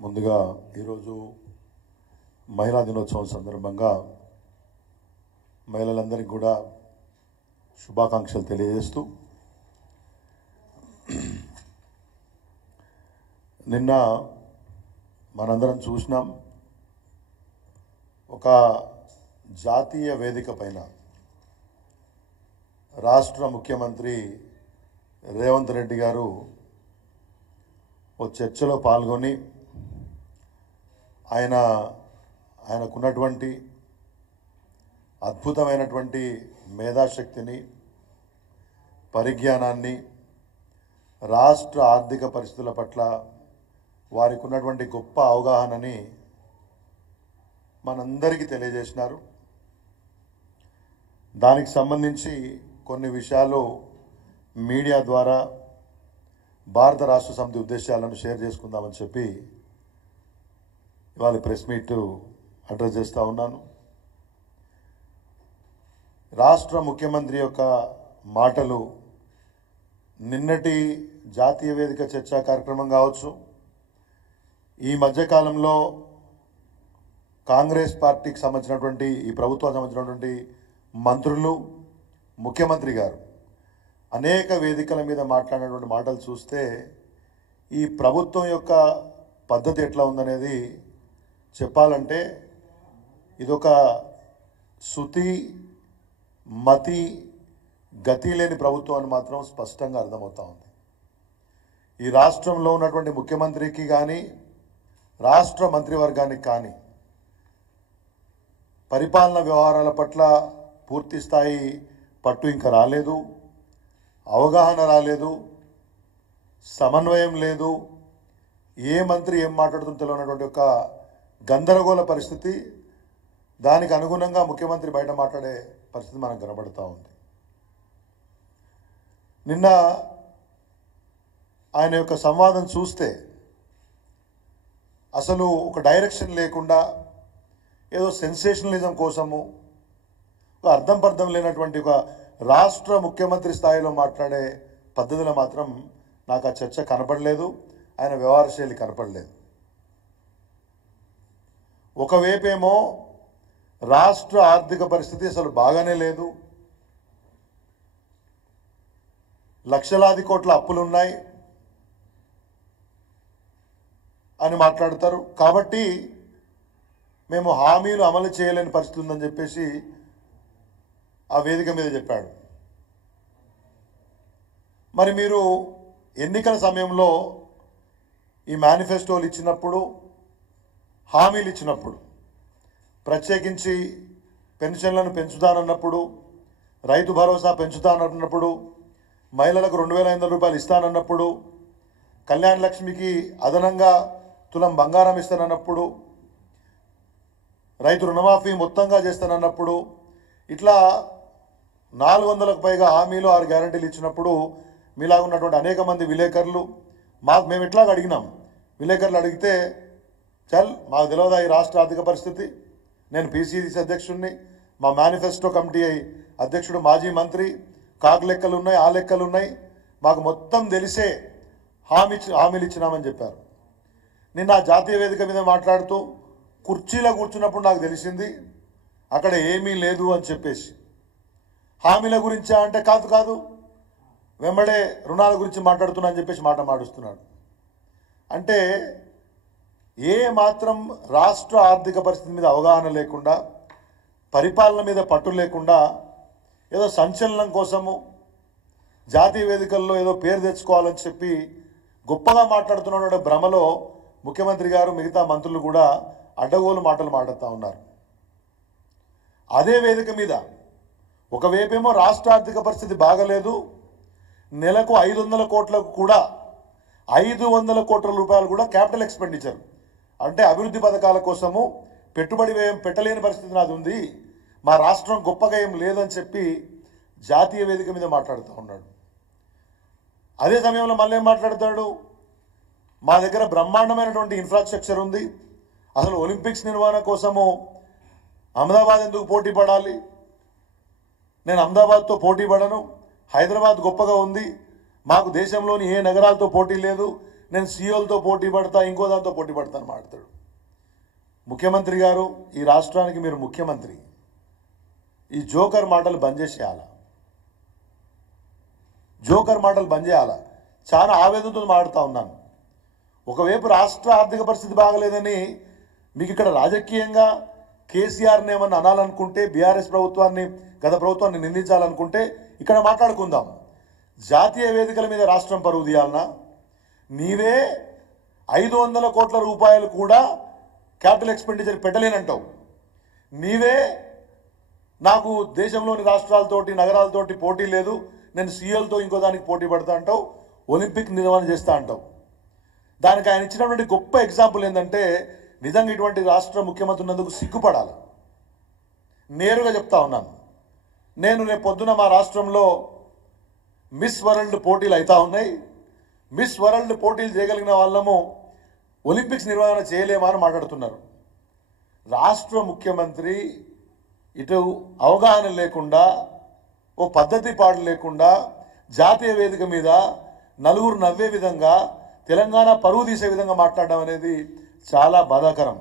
ముందుగా ఈరోజు మహిళా దినోత్సవం సందర్భంగా మహిళలందరికీ కూడా శుభాకాంక్షలు తెలియజేస్తూ నిన్న మనందరం చూసినాం ఒక జాతీయ వేదిక పైన రాష్ట్ర ముఖ్యమంత్రి రేవంత్ రెడ్డి గారు ఓ చర్చలో పాల్గొని ఆయనకున్నటువంటి అద్భుతమైనటువంటి మేధాశక్తిని పరిజ్ఞానాన్ని రాష్ట్ర ఆర్థిక పరిస్థితుల పట్ల వారికి ఉన్నటువంటి గొప్ప అవగాహనని మనందరికీ తెలియజేసినారు. దానికి సంబంధించి కొన్ని విషయాలు మీడియా ద్వారా భారత రాష్ట్ర సమితి ఉద్దేశాలను షేర్ చేసుకుందామని చెప్పి ఇవాళ ప్రెస్ మీట్ అడ్రస్ చేస్తూ ఉన్నాను. రాష్ట్ర ముఖ్యమంత్రి యొక్క మాటలు నిన్నటి జాతీయ వేదిక చర్చా కార్యక్రమం కావచ్చు, ఈ మధ్యకాలంలో కాంగ్రెస్ పార్టీకి సంబంధించినటువంటి ఈ ప్రభుత్వానికి సంబంధించినటువంటి మంత్రులు, ముఖ్యమంత్రి గారు అనేక వేదికల మీద మాట్లాడినటువంటి మాటలు చూస్తే ఈ ప్రభుత్వం యొక్క పద్ధతి ఎట్లా ఉందనేది చెప్పాలంటే ఇదొక శృతి మతి గతి లేని ప్రభుత్వం అని మాత్రం స్పష్టంగా అర్థమవుతా ఉంది. ఈ రాష్ట్రంలో ఉన్నటువంటి ముఖ్యమంత్రికి కానీ రాష్ట్ర మంత్రివర్గానికి కానీ పరిపాలన వ్యవహారాల పట్ల పూర్తి స్థాయి పట్టు ఇంకా రాలేదు, అవగాహన రాలేదు, సమన్వయం లేదు, ఏ మంత్రి ఏం మాట్లాడుతుందో తెలియనటువంటి ఒక గందరగోళ పరిస్థితి. దానికి అనుగుణంగా ముఖ్యమంత్రి బయట మాట్లాడే పరిస్థితి మనకు కనబడుతూ ఉంది. నిన్న ఆయన యొక్క సంవాదం చూస్తే అసలు ఒక డైరెక్షన్ లేకుండా ఏదో సెన్సేషనలిజం కోసము ఒక అర్థం పర్థం లేనటువంటి ఒక రాష్ట్ర ముఖ్యమంత్రి స్థాయిలో మాట్లాడే పద్ధతిలో మాత్రం నాకు ఆ చర్చ కనపడలేదు, ఆయన వ్యవహార శైలి కనపడలేదు. ఒకవైపేమో రాష్ట్ర ఆర్థిక పరిస్థితి అసలు బాగానే లేదు, లక్షలాది కోట్ల అప్పులున్నాయి అని మాట్లాడతారు. కాబట్టి మేము హామీలు అమలు చేయలేని పరిస్థితి ఉందని చెప్పేసి ఆ వేదిక మీద చెప్పాడు. మరి మీరు ఎన్నికల సమయంలో ఈ మేనిఫెస్టోలు ఇచ్చినప్పుడు, హామీలు ఇచ్చినప్పుడు, ప్రత్యేకించి పెన్షన్లను పెంచుతానన్నప్పుడు, రైతు భరోసా పెంచుతానన్నప్పుడు, మహిళలకు 2,500 రూపాయలు ఇస్తానన్నప్పుడు, కళ్యాణ లక్ష్మికి అదనంగా తులం బంగారం ఇస్తానన్నప్పుడు, రైతు రుణమాఫీ మొత్తంగా చేస్తానన్నప్పుడు, ఇట్లా 400లకు పైగా హామీలు 6 గ్యారంటీలు ఇచ్చినప్పుడు మీలాగా ఉన్నటువంటి అనేక మంది విలేకరులు మేము ఎట్లాగ అడిగినాం. విలేకరులు అడిగితే మాకు తెలియదా ఈ రాష్ట్ర ఆర్థిక పరిస్థితి, నేను పీసీసీ అధ్యక్షుడిని, మా మేనిఫెస్టో కమిటీ అధ్యక్షుడు మాజీ మంత్రి, కాకు లెక్కలు ఉన్నాయి, ఆ లెక్కలు ఉన్నాయి, మాకు మొత్తం తెలిసే హామీలు ఇచ్చినామని చెప్పారు. నిన్న జాతీయ వేదిక మీద మాట్లాడుతూ కుర్చీలో కూర్చున్నప్పుడు నాకు తెలిసింది అక్కడ ఏమీ లేదు అని చెప్పేసి. హామీల గురించా అంటే కాదు వెంబడే రుణాల గురించి మాట్లాడుతున్నా అని చెప్పేసి మాట్లాడుస్తున్నాడు. అంటే ఏ మాత్రం రాష్ట్ర ఆర్థిక పరిస్థితి మీద అవగాహన లేకుండా, పరిపాలన మీద పట్టు లేకుండా, ఏదో సంచలనం కోసము జాతీయ వేదికల్లో ఏదో పేరు తెచ్చుకోవాలని చెప్పి గొప్పగా మాట్లాడుతున్న భ్రమలో ముఖ్యమంత్రి గారు మిగతా మంత్రులు కూడా అడ్డగోలు మాటలు మాట్లాడుతూ ఉన్నారు. అదే వేదిక మీద ఒకవైపేమో రాష్ట్ర ఆర్థిక పరిస్థితి బాగలేదు, నెలకు 500 కోట్లకు కూడా 500 కోట్ల రూపాయలు కూడా క్యాపిటల్ ఎక్స్పెండిచర్ అంటే అభివృద్ధి పథకాల కోసము పెట్టుబడి వ్యయం పెట్టలేని పరిస్థితి నాది ఉంది, మా రాష్ట్రం గొప్పగా ఏం లేదని చెప్పి జాతీయ వేదిక మీద మాట్లాడుతూ ఉన్నాడు. అదే సమయంలో మళ్ళీ ఏం మాట్లాడతాడు, మా దగ్గర బ్రహ్మాండమైనటువంటి ఇన్ఫ్రాస్ట్రక్చర్ ఉంది, అసలు ఒలింపిక్స్ నిర్వహణ కోసము అహ్మదాబాద్ ఎందుకు పోటీ పడాలి, నేను అహ్మదాబాద్తో పోటీ పడను, హైదరాబాద్ గొప్పగా ఉంది, మాకు దేశంలోని ఏ నగరాలతో పోటీ లేదు, నేను సీఓలతో పోటీ పడతా, ఇంకో దాంతో పోటీ పడతాను మాట్లాడతాడు. ముఖ్యమంత్రి గారు, ఈ రాష్ట్రానికి మీరు ముఖ్యమంత్రి, ఈ జోకర్ మాటలు బంద్ చేసేయాల. జోకర్ మాటలు బంద్ చేయాల. చాలా ఆవేదనతో మాట్లాడుతూ ఉన్నాను. ఒకవైపు రాష్ట్ర ఆర్థిక పరిస్థితి బాగలేదని మీకు ఇక్కడ రాజకీయంగా కేసీఆర్ని ఏమన్నా అనాలనుకుంటే, బీఆర్ఎస్ ప్రభుత్వాన్ని, గత ప్రభుత్వాన్ని నిందించాలనుకుంటే ఇక్కడ మాట్లాడుకుందాం. జాతీయ వేదికల మీద రాష్ట్రం పరువు తీయాలన్నా? నీవే 500 కోట్ల రూపాయలు కూడా క్యాపిటల్ ఎక్స్పెండిచర్ పెట్టలేనంటావు. నీవే నాకు దేశంలోని రాష్ట్రాలతోటి, నగరాలతోటి పోటీ లేదు, నేను సీఎల్తో ఇంకో దానికి పోటీ పడతా అంటావు. ఒలింపిక్ నిర్వహణ చేస్తా అంటావు. దానికి ఆయన ఇచ్చినటువంటి గొప్ప ఎగ్జాంపుల్ ఏంటంటే, నిజంగా ఇటువంటి రాష్ట్ర ముఖ్యమంత్రి ఉన్నందుకు సిగ్గుపడాలి. నేరుగా చెప్తా ఉన్నాను. నేను రేపు పొద్దున మా రాష్ట్రంలో మిస్ వరల్డ్ పోటీలు అవుతా ఉన్నాయి. మిస్ వరల్డ్ పోటీలు చేయగలిగిన వాళ్ళము ఒలింపిక్స్ నిర్వహణ చేయలేమా అని మాట్లాడుతున్నారు. రాష్ట్ర ముఖ్యమంత్రి ఇటు అవగాహన లేకుండా, ఓ పద్ధతి పాడు లేకుండా, జాతీయ వేదిక మీద నలుగురు నవ్వే విధంగా, తెలంగాణ పరువు తీసే విధంగా మాట్లాడడం అనేది చాలా బాధాకరం.